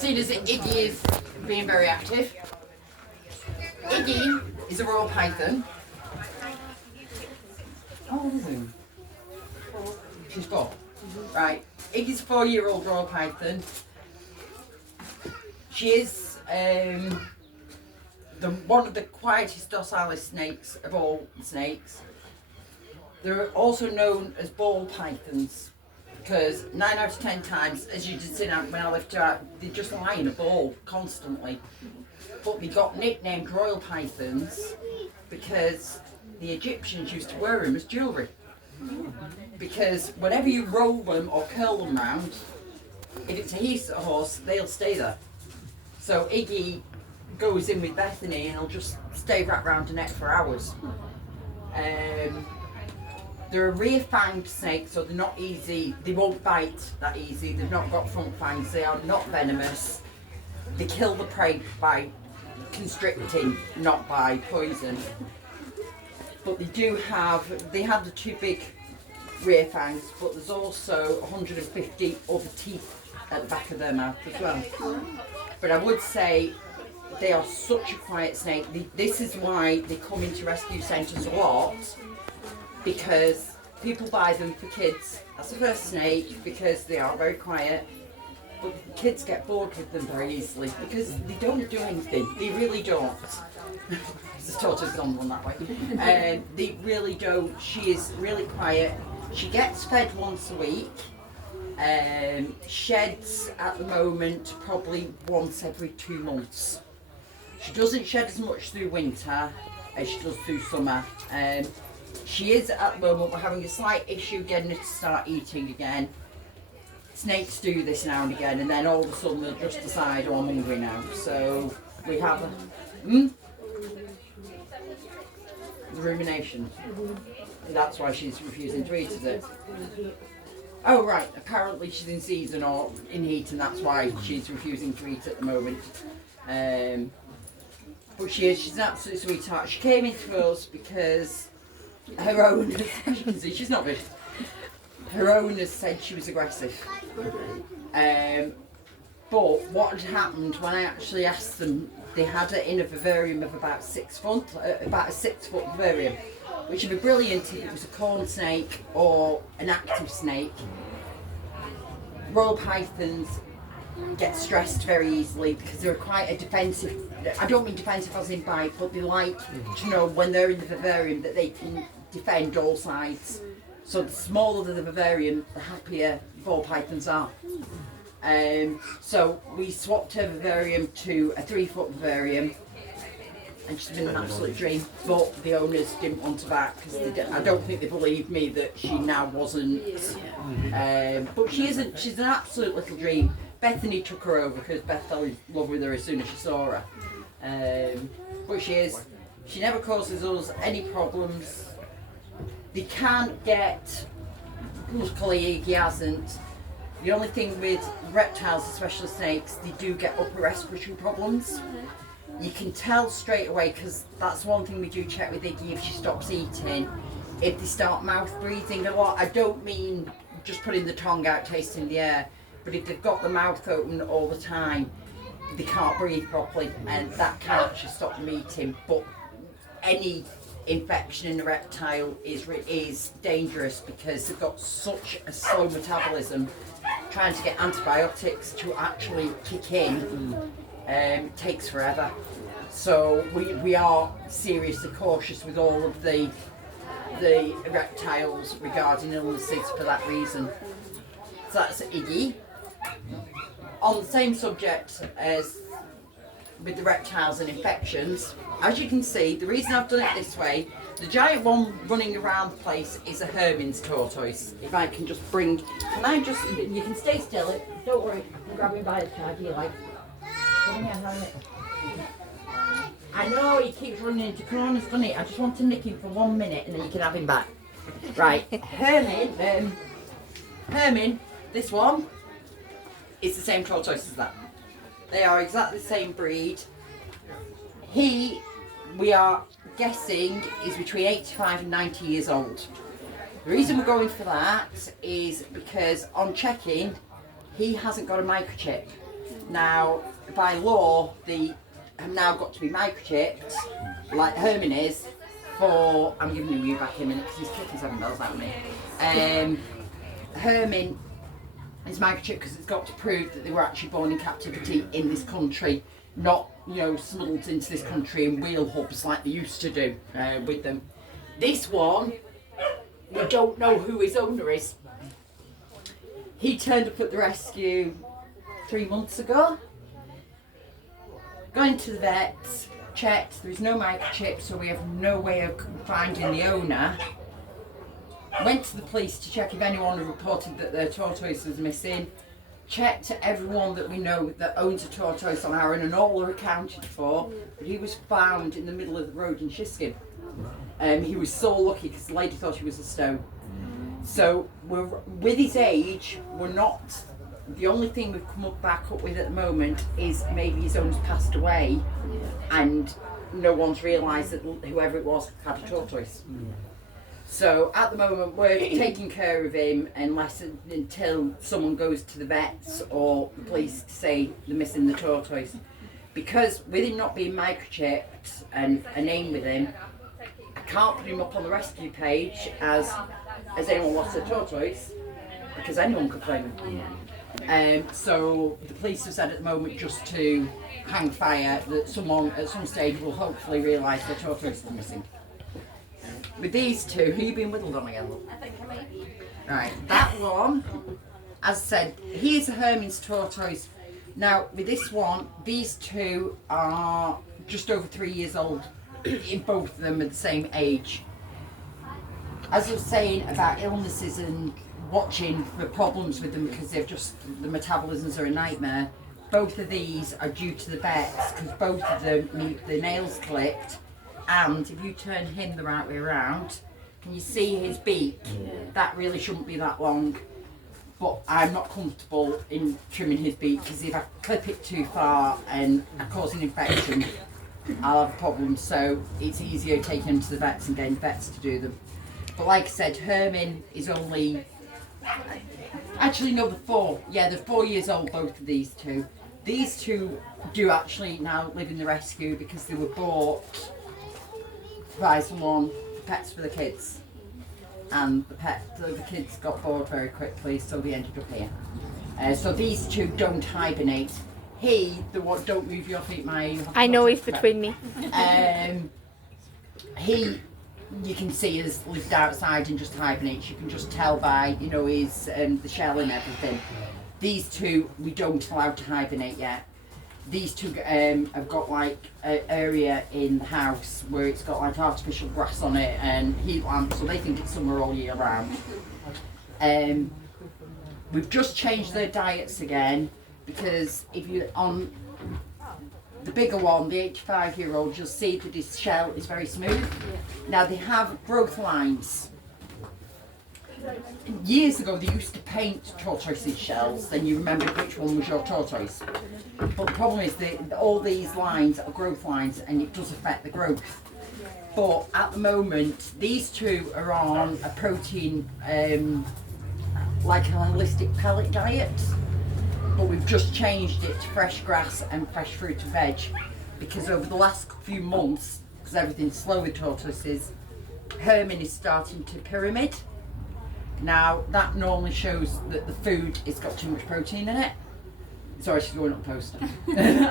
Seeing as Iggy is being very active. Iggy is a royal python. Oh, is he? She's 4. Right. Iggy's a 4-year-old royal python. She is one of the quietest, docilest snakes of all snakes. They're also known as ball pythons because 9 out of 10 times, as you just seen when I left her out, they just lie in a ball constantly. But they got nicknamed royal pythons because the Egyptians used to wear them as jewellery. Because whenever you roll them or curl them round, if it's a horse, they'll stay there. So Iggy goes in with Bethany and he'll just stay wrapped round her neck for hours. They're a rear-fanged snake, so they're not easy. They won't bite that easy. They've not got front fangs. They are not venomous. They kill the prey by constricting, not by poison. But they have the 2 big rear fangs, but there's also 150 other teeth at the back of their mouth as well. But I would say they are such a quiet snake. This is why they come into rescue centres a lot, because people buy them for kids as a first snake because they are very quiet. But kids get bored with them very easily because they don't do anything. They really don't. There's a tortoise on one that way. They really don't. She is really quiet. She gets fed once a week. Sheds at the moment probably once every 2 months. She doesn't shed as much through winter as she does through summer. She is at the moment, we're having a slight issue getting her to start eating again. Snakes do this now and again, and then all of a sudden they'll just decide, oh, I'm hungry now. So we have the rumination. And that's why she's refusing to eat it. Oh right, apparently she's in season or in heat, and that's why she's refusing to eat at the moment. But she's an absolute sweetheart. She came into us because her owners, as you can see, she's not good. Her owners said she was aggressive. But what had happened when I actually asked them, they had her in a vivarium of about 6 foot, about a 6-foot vivarium, which would be brilliant if it was a corn snake or an active snake. Royal pythons get stressed very easily because they're quite a defensive, I don't mean defensive as in bite, but they like to know when they're in the vivarium that they can defend all sides. So the smaller the vivarium, the happier ball pythons are. So we swapped her vivarium to a 3-foot vivarium, and she's been an absolute dream. But the owners didn't want her back because I don't think they believed me that she now wasn't. But she isn't. She's an absolute little dream. Bethany took her over because Beth fell in love with her as soon as she saw her. But she is. She never causes us any problems. They can't get, luckily Iggy hasn't. The only thing with reptiles, especially snakes, they do get upper respiratory problems. You can tell straight away because that's one thing we do check with Iggy if she stops eating. If they start mouth breathing a lot, I don't mean just putting the tongue out, tasting the air, but if they've got the mouth open all the time, they can't breathe properly, and that can actually stop them eating. But any infection in the reptile is dangerous because they've got such a slow metabolism. Trying to get antibiotics to actually kick in takes forever. So we are seriously cautious with all of the reptiles regarding illnesses for that reason. So that's Iggy. On the same subject as with the reptiles and infections, as you can see, the reason I've done it this way, the giant one running around the place is a Herman's tortoise. If I can just bring, you can stay still, don't worry, I'm grabbing by the tag, you like. Come here, have it. I know he keeps running into corners, doesn't he? I just want to nick him for 1 minute and then you can have him back. Right, Herman, this one, is the same tortoise as that. They are exactly the same breed. We are guessing, is between 85 and 90 years old. The reason we're going for that is because on checking, he hasn't got a microchip. Now, by law, they have now got to be microchipped, like Herman is, for, I'm giving you back in a minute because he's kicking 7 bells at me. Herman is microchipped because it's got to prove that they were actually born in captivity in this country, not, you know, smuggled into this country in wheel hubs like they used to do with them. This one, we don't know who his owner is. He turned up at the rescue 3 months ago. Going to the vets, checked, there's no microchip, so we have no way of finding the owner. Went to the police to check if anyone had reported that their tortoise was missing. Checked everyone that we know that owns a tortoise on Arran, and all are accounted for. But he was found in the middle of the road in Shiskin. He was so lucky because the lady thought he was a stone. So with his age, we're not. The only thing we've come back up with at the moment is maybe his owner's passed away, and no one's realised that whoever it was had a tortoise. So at the moment we're taking care of him until someone goes to the vets or the police to say they're missing the tortoise. Because with him not being microchipped and a name with him, I can't put him up on the rescue page as anyone lost a tortoise, because anyone could claim him. So the police have said at the moment just to hang fire that someone at some stage will hopefully realise their tortoise is missing. With these two, who you been whittled on again? Right, that one, as I said, here's a Herman's tortoise. Now with this one, these two are just over 3 years old. In both of them are the same age. As I was saying about illnesses and watching for problems with them because they've just, the metabolisms are a nightmare. Both of these are due to the vets because both of them need the nails clipped, and if you turn him the right way around, can you see his beak? That really shouldn't be that long, but I'm not comfortable in trimming his beak because if I clip it too far and I cause an infection, I'll have a problem. So it's easier taking him to the vets and getting vets to do them. But like I said, Herman is only, actually no, they're 4. Yeah, they're 4 years old, both of these two. These two do actually now live in the rescue because they were bought by someone for pets for the kids. And the kids got bored very quickly, so they ended up here. So these two don't hibernate. The one, don't move your feet, I know he's between me. You can see has lived outside and just hibernates. You can just tell by, you know, his the shell and everything. These two we don't allow to hibernate yet. These two have got like an area in the house where it's got like artificial grass on it and heat lamps, so they think it's summer all year round. We've just changed their diets again because if you on the bigger one, the 85-year-old, you'll see that his shell is very smooth. Now they have growth lines. Years ago they used to paint tortoises' shells, then you remembered which one was your tortoise. But the problem is that all these lines are growth lines and it does affect the growth. But at the moment, these two are on a protein, like a holistic pellet diet. But we've just changed it to fresh grass and fresh fruit and veg because over the last few months, because everything's slow with tortoises, Herman is starting to pyramid. Now that normally shows that the food has got too much protein in it. Sorry, she's going up the poster.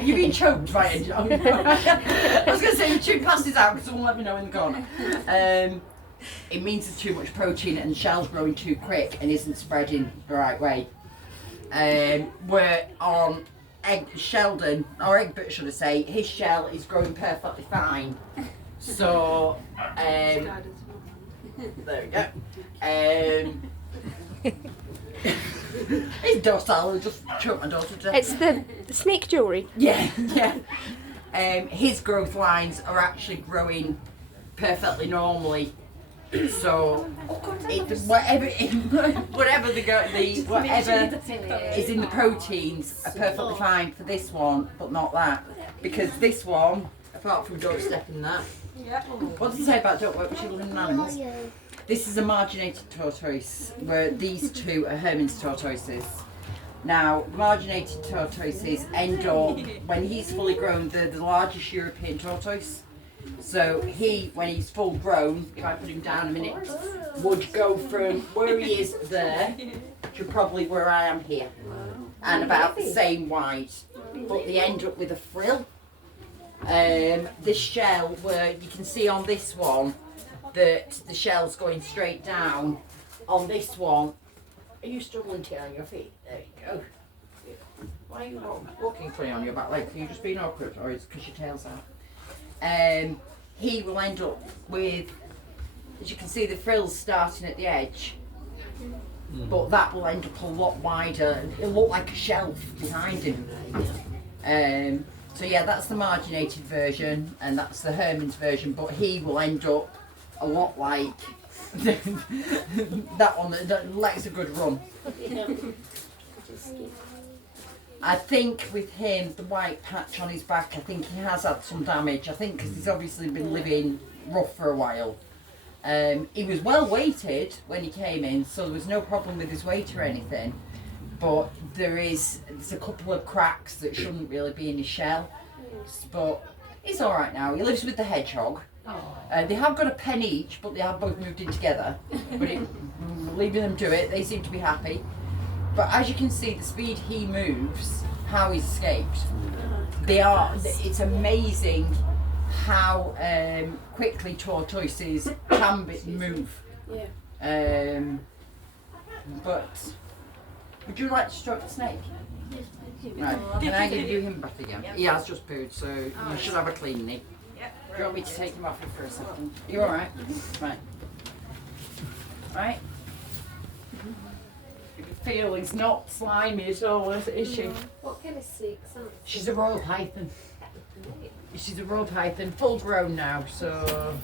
You've been choked by it. Oh, no. I was going to say you chewed passes out because someone let me know in the corner. It means there's too much protein and the shell's growing too quick and isn't spreading the right way. We're on Sheldon, or Eggbert should I say, his shell is growing perfectly fine. So, there we go. He's docile, just choked my daughter to death. It's the snake jewellery. Yeah, yeah. His growth lines are actually growing perfectly normally. So whatever is in the proteins are perfectly fine for this one, but not that, because this one, apart from doorstepping that, what does it say about don't work with children and animals? This is a marginated tortoise, where these two are Herman's tortoises. Now, marginated tortoises end up, when he's fully grown, they're the largest European tortoise. So he, when he's full grown, if I put him down a minute, would go from where he is there to probably where I am here. And about the same wide. But they end up with a frill. This shell, where you can see on this one that the shell's going straight down. On this one, are you struggling to get on your feet? There you go. Why are you walking funny on your back leg? Are you just being awkward, or is it because your tail's out? He will end up with, as you can see, the frills starting at the edge, but that will end up a lot wider. It'll look like a shelf behind him. So yeah, that's the marginated version, and that's the Herman's version, but he will end up a lot like that one that likes a good run. I think with him, the white patch on his back, I think he has had some damage. I think because he's obviously been living rough for a while. He was well weighted when he came in, so there was no problem with his weight or anything. But there's a couple of cracks that shouldn't really be in his shell. But he's all right now. He lives with the hedgehog. They have got a pen each, but they have both moved in together. But leaving them to it, they seem to be happy. But as you can see, the speed he moves, how he's escaped. It's amazing how quickly tortoises can move. But would you like to stroke the snake? Yes, thank you. Right, can I give you him back again? He has just pooed, so you should have a clean knee. Do you want me to take him off you for a second? You alright? Right. Right? You can feel he's not slimy at all, is she? What kind of snake sounds? She's a royal python. She's a royal python, full grown now, so